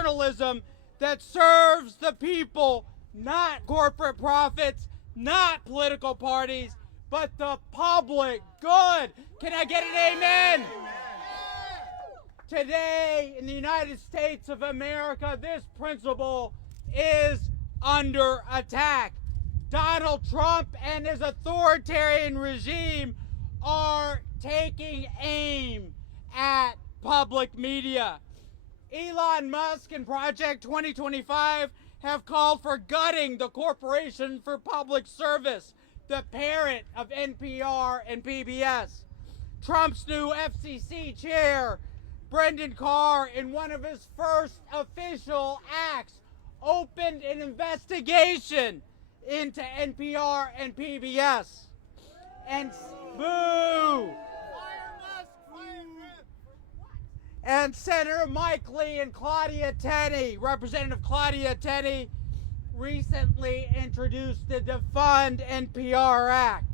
journalism that serves the people, not corporate profits, not political parties, but the public good. Can I get an amen? Today, in the United States of America, this principle is under attack. Donald Trump and his authoritarian regime are taking aim at public media. Elon Musk and Project 2025 have called for gutting the Corporation for Public Service, the parent of NPR and PBS. Trump's new FCC chair, Brendan Carr, in one of his first official acts, opened an investigation into NPR and PBS. And boo! And Senator Mike Lee and Claudia Tenney, Representative Claudia Tenney, recently introduced the Defund NPR Act.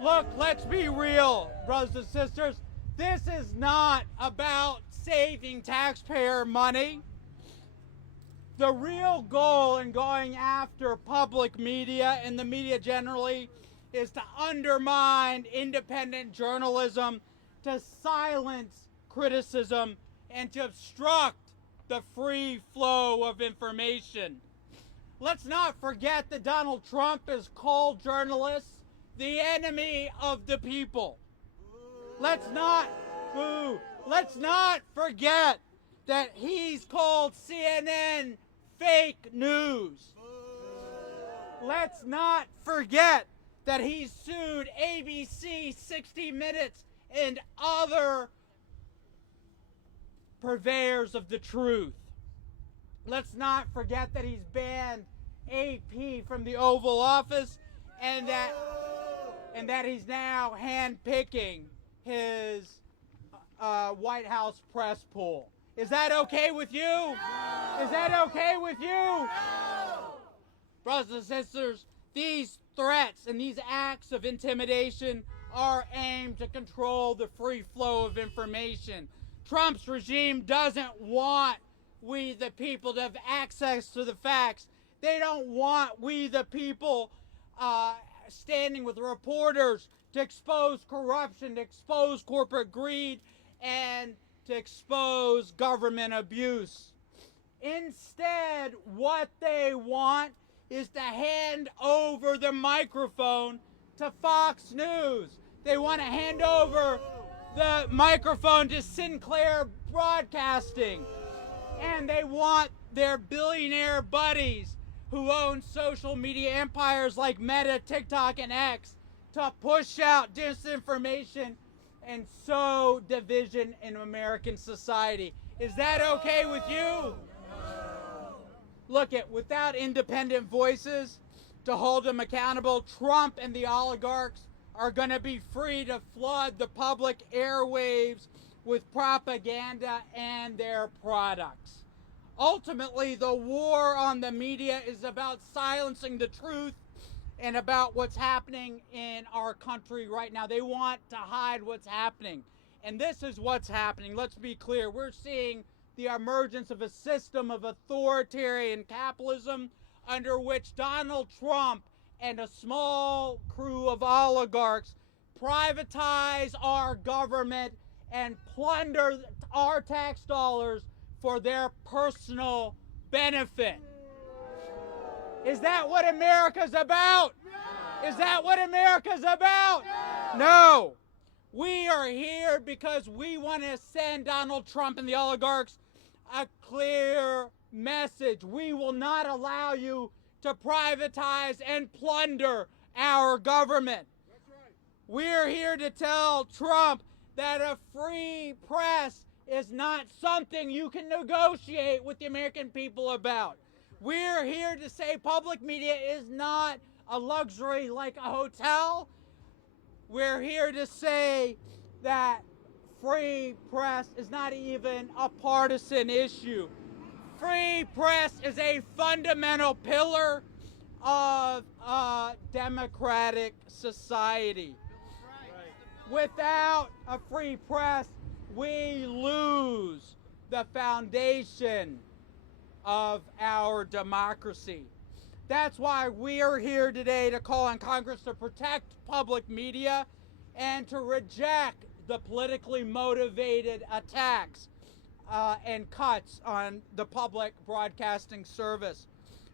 Look, let's be real, brothers and sisters. This is not about saving taxpayer money. The real goal in going after public media and the media generally is to undermine independent journalism, to silence criticism, and to obstruct the free flow of information. Let's not forget that Donald Trump has called journalists the enemy of the people. Let's not forget that he's called CNN fake news. Let's not forget that he's sued ABC, 60 Minutes, and other purveyors of the truth. Let's not forget that he's banned AP from the Oval Office, and that he's now handpicking his White House press pool. Is that okay with you? No. Is that okay with you? No. Brothers and sisters, these threats and these acts of intimidation are aimed to control the free flow of information. Trump's regime doesn't want we the people to have access to the facts. They don't want we the people standing with reporters to expose corruption, to expose corporate greed, and to expose government abuse. Instead, what they want is to hand over the microphone to Fox News. They want to hand over the microphone to Sinclair Broadcasting. And they want their billionaire buddies who own social media empires like Meta, TikTok, and X to push out disinformation and sow division in American society. Is that okay with you? Look, without independent voices to hold them accountable, Trump and the oligarchs are going to be free to flood the public airwaves with propaganda and their products. Ultimately, the war on the media is about silencing the truth and about what's happening in our country right now. They want to hide what's happening. And this is what's happening. Let's be clear. We're seeing the emergence of a system of authoritarian capitalism under which Donald Trump and a small crew of oligarchs privatize our government and plunder our tax dollars for their personal benefit. Is that what America's about? No. Is that what America's about? No. We are here because we want to send Donald Trump and the oligarchs a clear message. We will not allow you to privatize and plunder our government. That's right. We're here to tell Trump that a free press is not something you can negotiate with the American people about. We're here to say public media is not a luxury like a hotel. We're here to say that free press is not even a partisan issue. Free press is a fundamental pillar of a democratic society. Without a free press, we lose the foundation of our democracy. That's why we are here today to call on Congress to protect public media and to reject the politically motivated attacks and cuts on the public broadcasting service.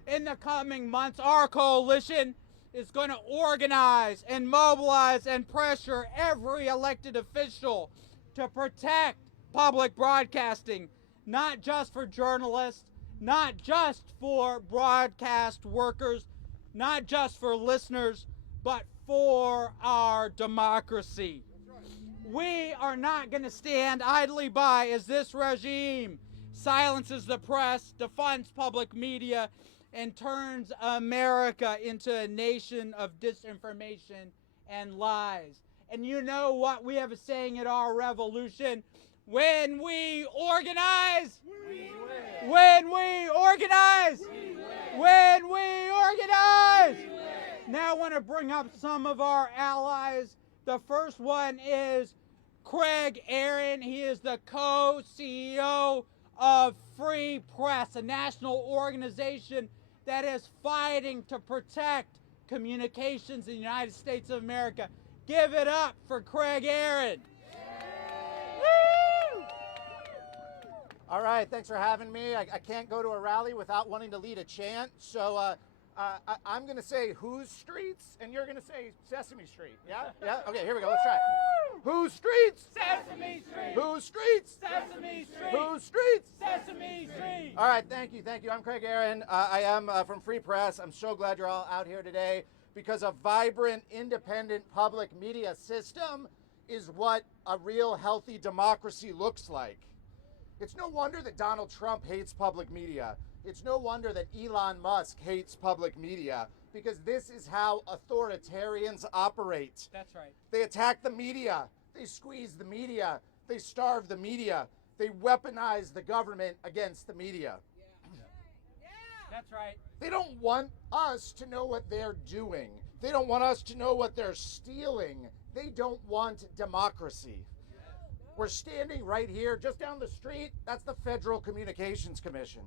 In the coming months, our coalition is going to organize and mobilize and pressure every elected official to protect public broadcasting, not just for journalists, not just for broadcast workers, not just for listeners, but for our democracy. We are not going to stand idly by as this regime silences the press, defunds public media, and turns America into a nation of disinformation and lies. And you know what? We have a saying at our revolution: when we organize, we win. When we organize, we win. When we organize, we win. Now I want to bring up some of our allies. The first one is Kerger. He is the co-CEO of Free Press, a national organization that is fighting to protect communications in the United States of America. Give it up for Kerger. All right, thanks for having me. I can't go to a rally without wanting to lead a chant, so I'm going to say whose streets, and you're going to say Sesame Street. Yeah? Yeah? Okay, here we go. Let's try it. Whose streets? Sesame Street. Whose streets? Sesame Street. Whose streets? Sesame Street. All right, thank you. I'm Kerger. I am from Free Press. I'm so glad you're all out here today because a vibrant, independent public media system is what a real healthy democracy looks like. It's no wonder that Donald Trump hates public media. It's no wonder that Elon Musk hates public media, because this is how authoritarians operate. That's right. They attack the media. They squeeze the media. They starve the media. They weaponize the government against the media. Yeah. That's right. They don't want us to know what they're doing. They don't want us to know what they're stealing. They don't want democracy. We're standing right here, just down the street. That's the Federal Communications Commission.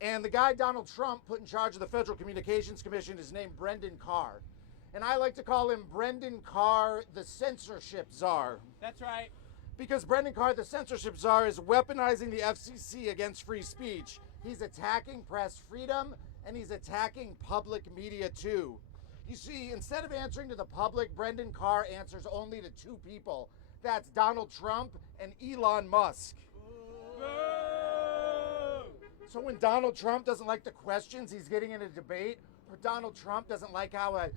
And the guy Donald Trump put in charge of the Federal Communications Commission is named Brendan Carr. And I like to call him Brendan Carr, the censorship czar. That's right. Because Brendan Carr, the censorship czar, is weaponizing the FCC against free speech. He's attacking press freedom, and he's attacking public media too. You see, instead of answering to the public, Brendan Carr answers only to two people. That's Donald Trump and Elon Musk. So when Donald Trump doesn't like the questions he's getting in a debate, or Donald Trump doesn't like how an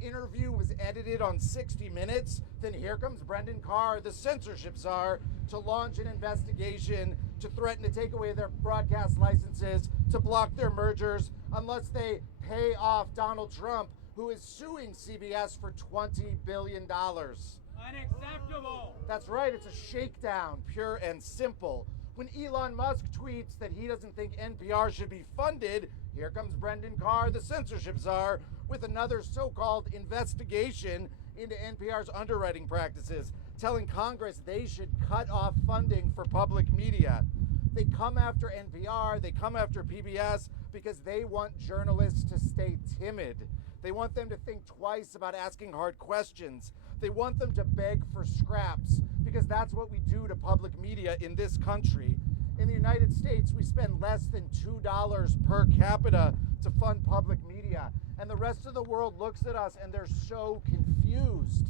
interview was edited on 60 Minutes, then here comes Brendan Carr, the censorship czar, to launch an investigation, to threaten to take away their broadcast licenses, to block their mergers, unless they pay off Donald Trump, who is suing CBS for $20 billion. Unacceptable. That's right, it's a shakedown, pure and simple. When Elon Musk tweets that he doesn't think NPR should be funded, here comes Brendan Carr, the censorship czar, with another so-called investigation into NPR's underwriting practices, telling Congress they should cut off funding for public media. They come after NPR, they come after PBS, because they want journalists to stay timid. They want them to think twice about asking hard questions. They want them to beg for scraps, because that's what we do to public media in this country. In the United States, we spend less than $2 per capita to fund public media. And the rest of the world looks at us and they're so confused,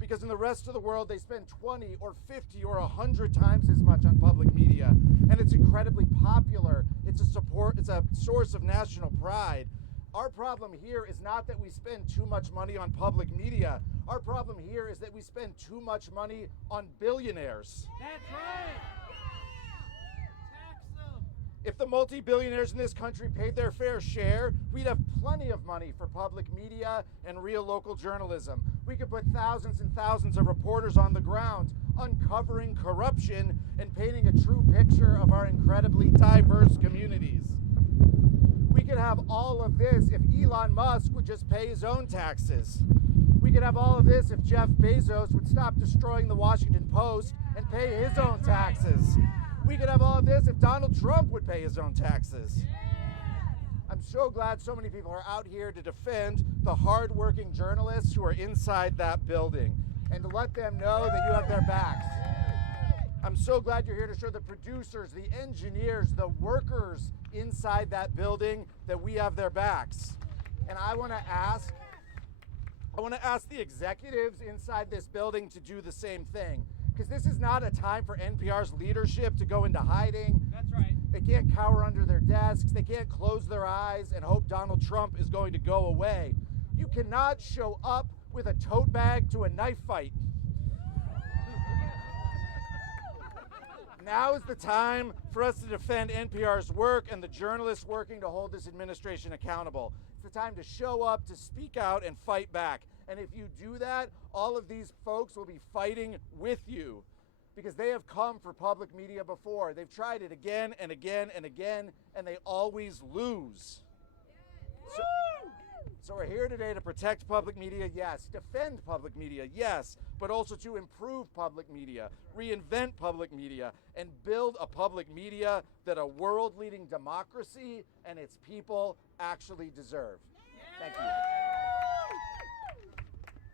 because in the rest of the world, they spend 20 or 50 or 100 times as much on public media. And it's incredibly popular. It's a source of national pride. Our problem here is not that we spend too much money on public media. Our problem here is that we spend too much money on billionaires. That's right. Tax them. If the multi-billionaires in this country paid their fair share, we'd have plenty of money for public media and real local journalism. We could put thousands and thousands of reporters on the ground, uncovering corruption and painting a true picture of our incredibly diverse communities. We could have all of this if Elon Musk would just pay his own taxes. We could have all of this if Jeff Bezos would stop destroying the Washington Post and pay his own taxes. We could have all of this if Donald Trump would pay his own taxes. I'm so glad so many people are out here to defend the hardworking journalists who are inside that building and to let them know that you have their backs. I'm so glad you're here to show the producers, the engineers, the workers inside that building that we have their backs. And I want to ask the executives inside this building to do the same thing, because this is not a time for NPR's leadership to go into hiding. That's right. They can't cower under their desks. They can't close their eyes and hope Donald Trump is going to go away. You cannot show up with a tote bag to a knife fight. Now is the time for us to defend NPR's work and the journalists working to hold this administration accountable. It's the time to show up, to speak out, and fight back. And if you do that, all of these folks will be fighting with you, because they have come for public media before. They've tried it again and again and again, and they always lose. So we're here today to protect public media, yes, defend public media, yes, but also to improve public media, reinvent public media, and build a public media that a world-leading democracy and its people actually deserve. Thank you.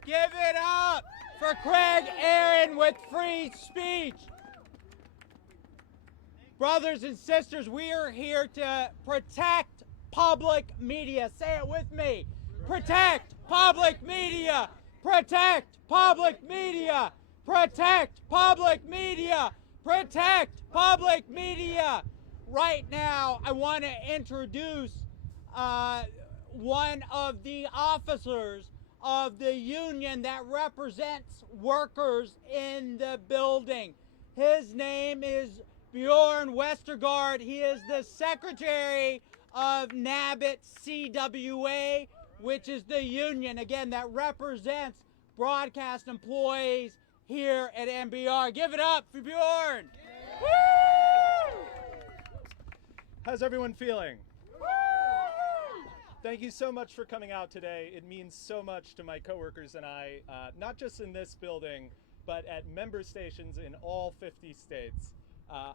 Give it up for Craig Aaron with free speech. Brothers and sisters, we are here to protect public media. Say it with me. Protect public media. Protect public media. Protect public media. Protect public media. Right now, I want to introduce one of the officers of the union that represents workers in the building. His name is Bjorn Westergaard. He is the secretary of NABIT CWA, which is the union, again, that represents broadcast employees here at NPR. Give it up for Bjorn. Woo! How's everyone feeling? Thank you so much for coming out today. It means so much to my coworkers and I, not just in this building, but at member stations in all 50 states.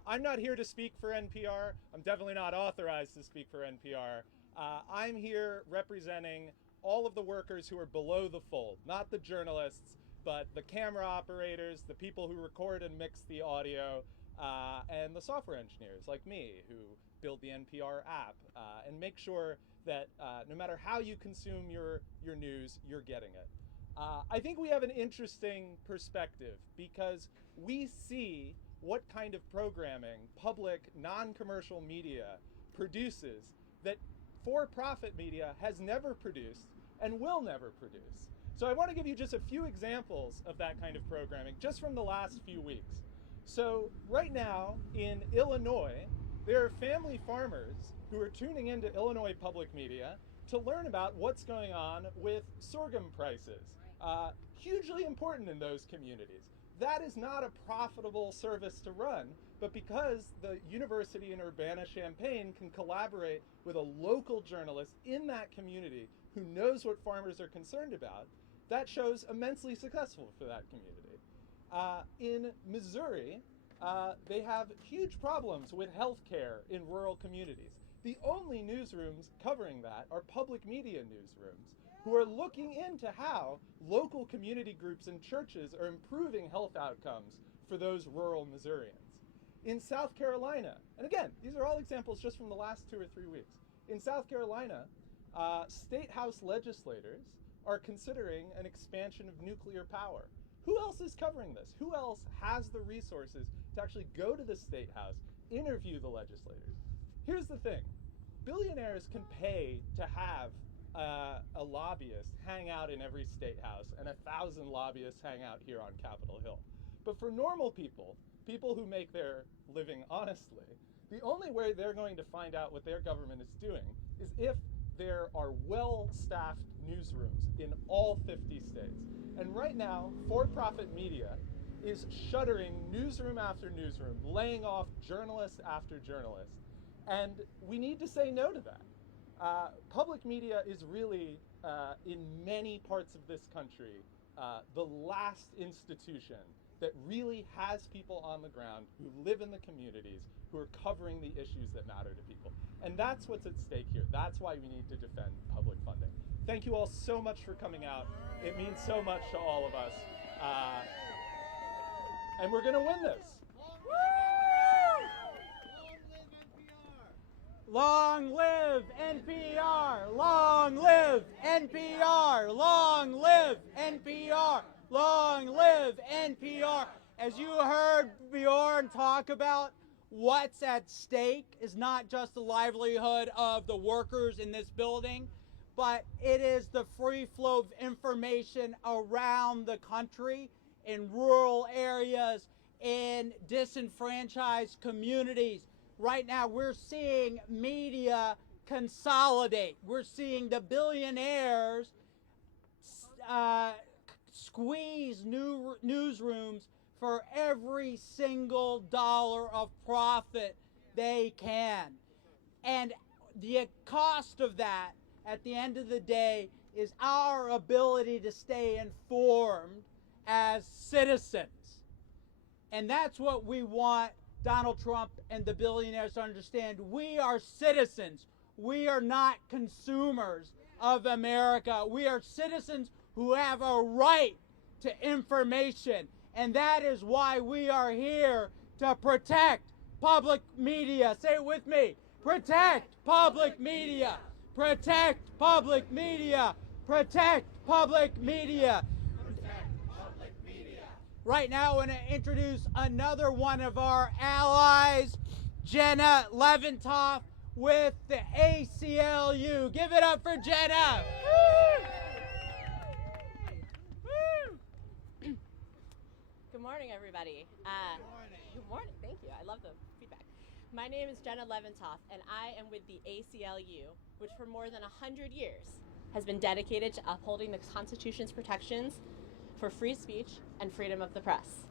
I'm not here to speak for NPR. I'm definitely not authorized to speak for NPR. I'm here representing all of the workers who are below the fold, not the journalists, but the camera operators, the people who record and mix the audio, and the software engineers like me who build the NPR app and make sure that no matter how you consume your news, you're getting it. I think we have an interesting perspective because we see what kind of programming public non-commercial media produces that for-profit media has never produced and will never produce. So I want to give you just a few examples of that kind of programming just from the last few weeks. So right now in Illinois, there are family farmers who are tuning into Illinois public media to learn about what's going on with sorghum prices. Hugely important in those communities. That is not a profitable service to run, but because the university in Urbana-Champaign can collaborate with a local journalist in that community who knows what farmers are concerned about, that show's immensely successful for that community. In Missouri, they have huge problems with healthcare in rural communities. The only newsrooms covering that are public media newsrooms who are looking into how local community groups and churches are improving health outcomes for those rural Missourians. In South Carolina, and again, these are all examples just from the last 2 or 3 weeks. In South Carolina, state house legislators are considering an expansion of nuclear power. Who else is covering this? Who else has the resources to actually go to the state house, interview the legislators? Here's the thing. Billionaires can pay to have a lobbyist hang out in every state house and 1,000 lobbyists hang out here on Capitol Hill. But for normal people, people who make their living honestly, the only way they're going to find out what their government is doing is if there are well-staffed newsrooms in all 50 states. And right now, for-profit media is shuttering newsroom after newsroom, laying off journalist after journalist. And we need to say no to that. Public media is really, in many parts of this country, the last institution that really has people on the ground who live in the communities, who are covering the issues that matter to people. And that's what's at stake here. That's why we need to defend public funding. Thank you all so much for coming out. It means so much to all of us. And we're gonna win this. Long live NPR! Long live NPR! Long live NPR! Long live NPR! As you heard Bjorn talk about, what's at stake is not just the livelihood of the workers in this building, but it is the free flow of information around the country, in rural areas, in disenfranchised communities. Right now, we're seeing media consolidate. We're seeing the billionaires squeeze newsrooms for every single dollar of profit they can. And the cost of that, at the end of the day, is our ability to stay informed as citizens. And that's what we want Donald Trump and the billionaires to understand. We are citizens. We are not consumers of America. We are citizens who have a right to information. And that is why we are here to protect public media. Say it with me. Protect public media. Protect public media. Protect public media. Right now, I want to introduce another one of our allies, Jenna Leventoff with the ACLU. Give it up for Jenna. Good morning, everybody. Good morning. Thank you. I love the feedback. My name is Jenna Leventoff, and I am with the ACLU, which for more than 100 years has been dedicated to upholding the Constitution's protections for free speech and freedom of the press.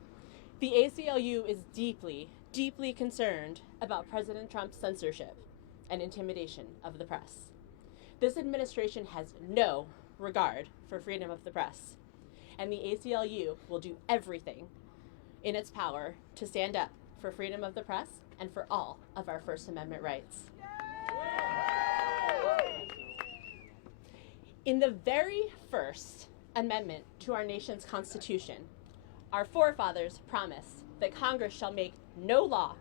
The ACLU is deeply, deeply concerned about President Trump's censorship and intimidation of the press. This administration has no regard for freedom of the press, and the ACLU will do everything in its power to stand up for freedom of the press and for all of our First Amendment rights. In the very first amendment to our nation's Constitution, our forefathers promised that Congress shall make no law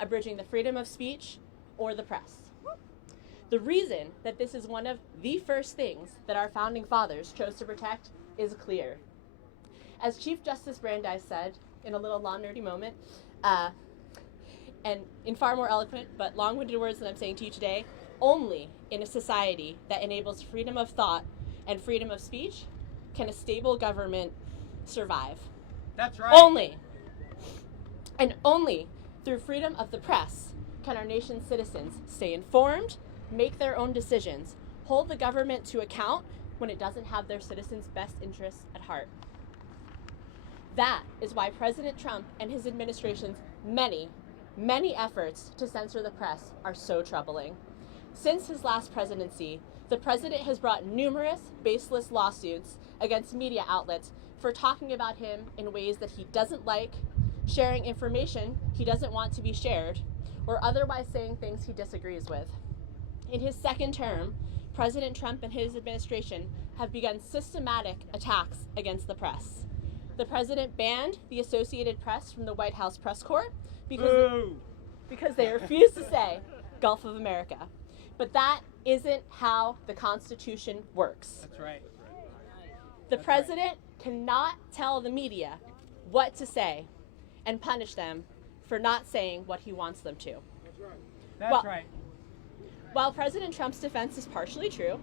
abridging the freedom of speech or the press. The reason that this is one of the first things that our founding fathers chose to protect is clear. As Chief Justice Brandeis said in a little law nerdy moment, and in far more eloquent but long-winded words than I'm saying to you today, only in a society that enables freedom of thought and freedom of speech can a stable government survive. That's right. Only. And only through freedom of the press can our nation's citizens stay informed, make their own decisions, hold the government to account when it doesn't have their citizens' best interests at heart. That is why President Trump and his administration's many, many efforts to censor the press are so troubling. Since his last presidency, the president has brought numerous baseless lawsuits against media outlets for talking about him in ways that he doesn't like, sharing information he doesn't want to be shared, or otherwise saying things he disagrees with. In his second term, President Trump and his administration have begun systematic attacks against the press. The president banned the Associated Press from the White House press corps because they refuse to say Gulf of America. But that isn't how the Constitution works. That's right. The president cannot tell the media what to say and punish them for not saying what he wants them to. That's right. While President Trump's defense is partially true,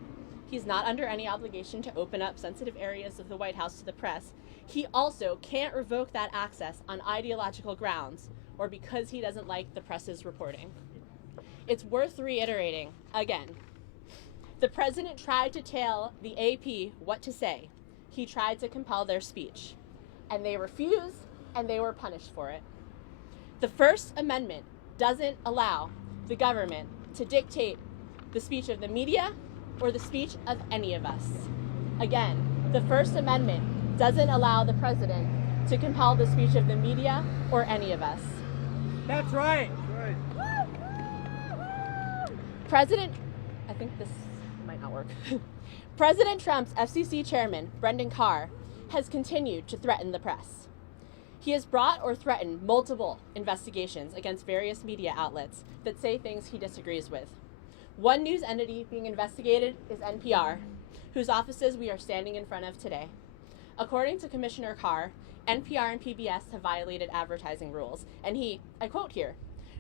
he's not under any obligation to open up sensitive areas of the White House to the press. He also can't revoke that access on ideological grounds or because he doesn't like the press's reporting. It's worth reiterating again. The president tried to tell the AP what to say. He tried to compel their speech, and they refused, and they were punished for it. The First Amendment doesn't allow the government to dictate the speech of the media or the speech of any of us. Again, the First Amendment doesn't allow the president to compel the speech of the media or any of us. That's right. I think this might not work. President Trump's FCC chairman, Brendan Carr, has continued to threaten the press. He has brought or threatened multiple investigations against various media outlets that say things he disagrees with. One news entity being investigated is NPR, whose offices we are standing in front of today. According to Commissioner Carr, NPR and PBS have violated advertising rules, and he, I quote here,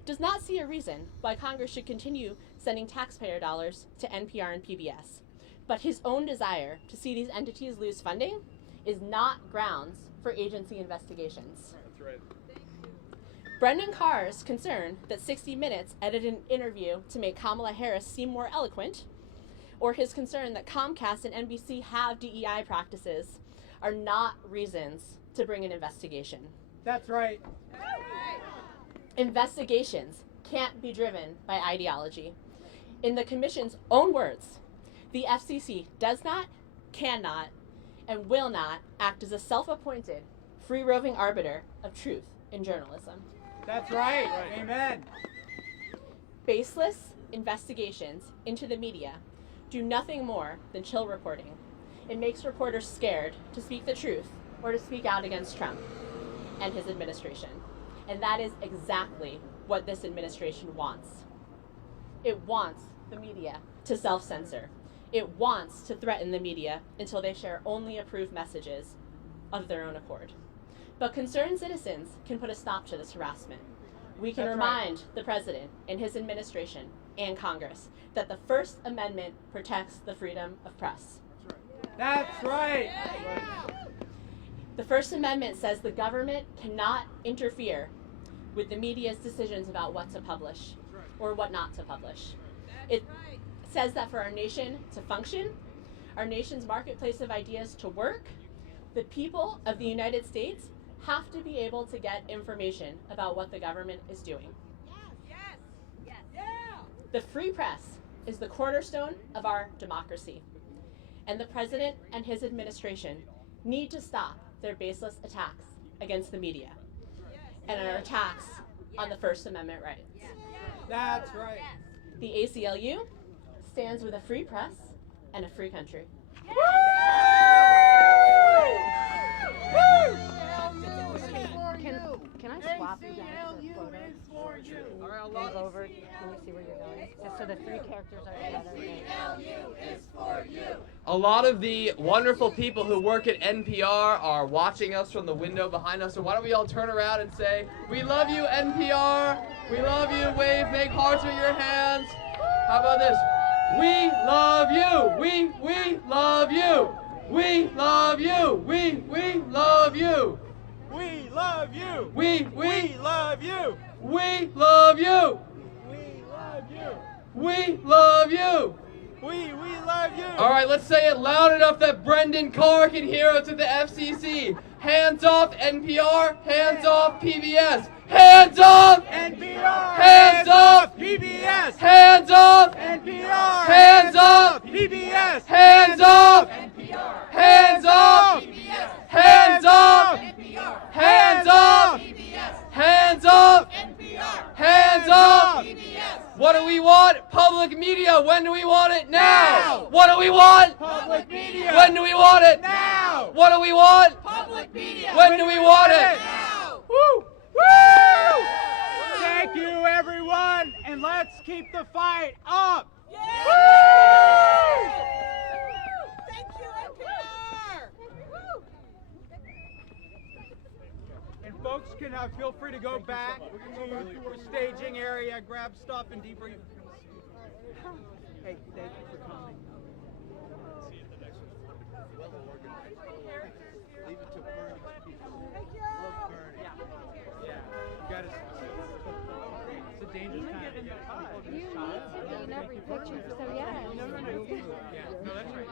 does not see a reason why Congress should continue sending taxpayer dollars to NPR and PBS. But his own desire to see these entities lose funding is not grounds for agency investigations. That's right. Brendan Carr's concern that 60 Minutes edited an interview to make Kamala Harris seem more eloquent, or his concern that Comcast and NBC have DEI practices, are not reasons to bring an investigation. That's right. Investigations can't be driven by ideology. In the Commission's own words, the FCC does not, cannot, and will not act as a self-appointed, free-roving arbiter of truth in journalism. That's right. Amen. Baseless investigations into the media do nothing more than chill reporting. It makes reporters scared to speak the truth or to speak out against Trump and his administration. And that is exactly what this administration wants. It wants the media to self-censor. It wants to threaten the media until they share only approved messages of their own accord. But concerned citizens can put a stop to this harassment. We can remind the president and his administration and Congress that the First Amendment protects the freedom of press. That's right. The First Amendment says the government cannot interfere with the media's decisions about what to publish or what not to publish. It says that for our nation to function, our nation's marketplace of ideas to work, the people of the United States have to be able to get information about what the government is doing. The free press is the cornerstone of our democracy, and the president and his administration need to stop their baseless attacks against the media and our attacks on the First Amendment rights. That's right. The ACLU stands with a free press and a free country. Can I swap you guys for photos? Move over. Let me see where you're going. Just so the three characters are together. A lot of the wonderful people who work at NPR are watching us from the window behind us, so why don't we all turn around and say, "We love you, NPR! We love you!" Wave, make hearts with your hands. How about this? We love you! We love you! We love you! We love you! We love you. We love you. We love you! We love you. We love you! We love you. All right, let's say it loud enough that Brendan Carr can hear us at the FCC. Hands off NPR, hands off PBS. Hands off NPR. Hands off PBS. Hands off NPR. Hands off PBS. Hands off NPR. Hands off Hands off Hands off Hands off Hands off What do we want? Public media. When do we want it? Now. What do we want? Public media. When do we want it? Now. What do we want? Public media. When do we want it? Now. Woo! Woo! Thank you, everyone, and let's keep the fight up. Thank you, NPR. And folks can feel free to go back to the staging area, grab stuff, and debrief. Hey, thank you for coming. See you at the next one. Well organized. Leave it to Bernie's people. Love Bernie. Yeah, you got it. It's a dangerous time. You need to be in every picture, so yeah. No. Yeah, no, that's right.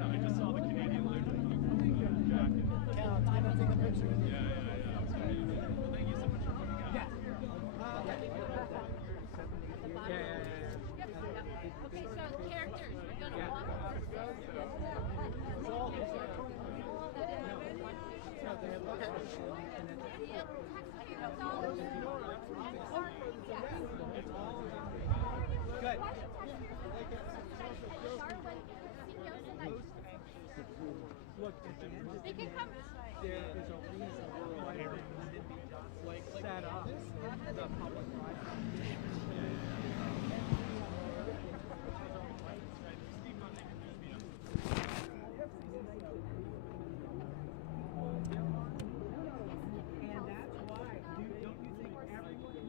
I just saw the Canadian line. Yeah. Well, thank you so much for coming out. Yeah. Okay, so characters. We're gonna walk. Good. Look, at the end of the day, there is a reason why everything didn't be just set up the public-private. And that's why, don't you think everyone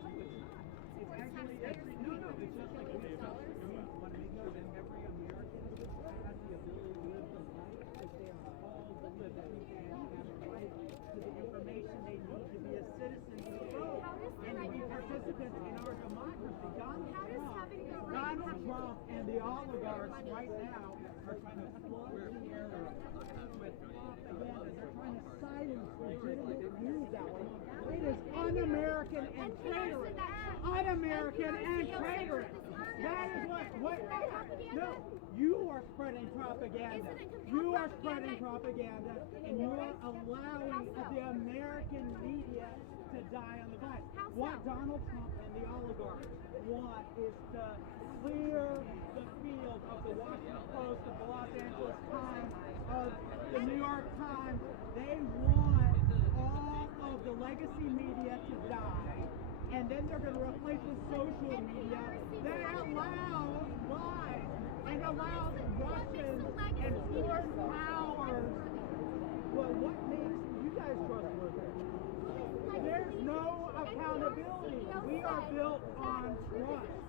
it's actually no, it's just like we want to make sure that every American has the ability to live the life that they are called to live, that we can have a right to the information they need to be a citizen of the world and to be participants in our democracy. Donald Trump and the oligarchs right now are trying to flood the air with propaganda. They're trying to silence legitimate news outlets. It is un-American and traitorous. Un-American and traitorous. That is what no, you are spreading propaganda. You are spreading propaganda, and you are allowing the American media to die on the vine. What Donald Trump and the oligarchs want is to clear the field of the Washington Post, of the Los Angeles Times, of the New York Times. They want all of the legacy media to die, and then they're going to replace with social media that allows lies and allows Russians and foreign powers. Well, what makes you guys trustworthy? There's no accountability. We are built on trust.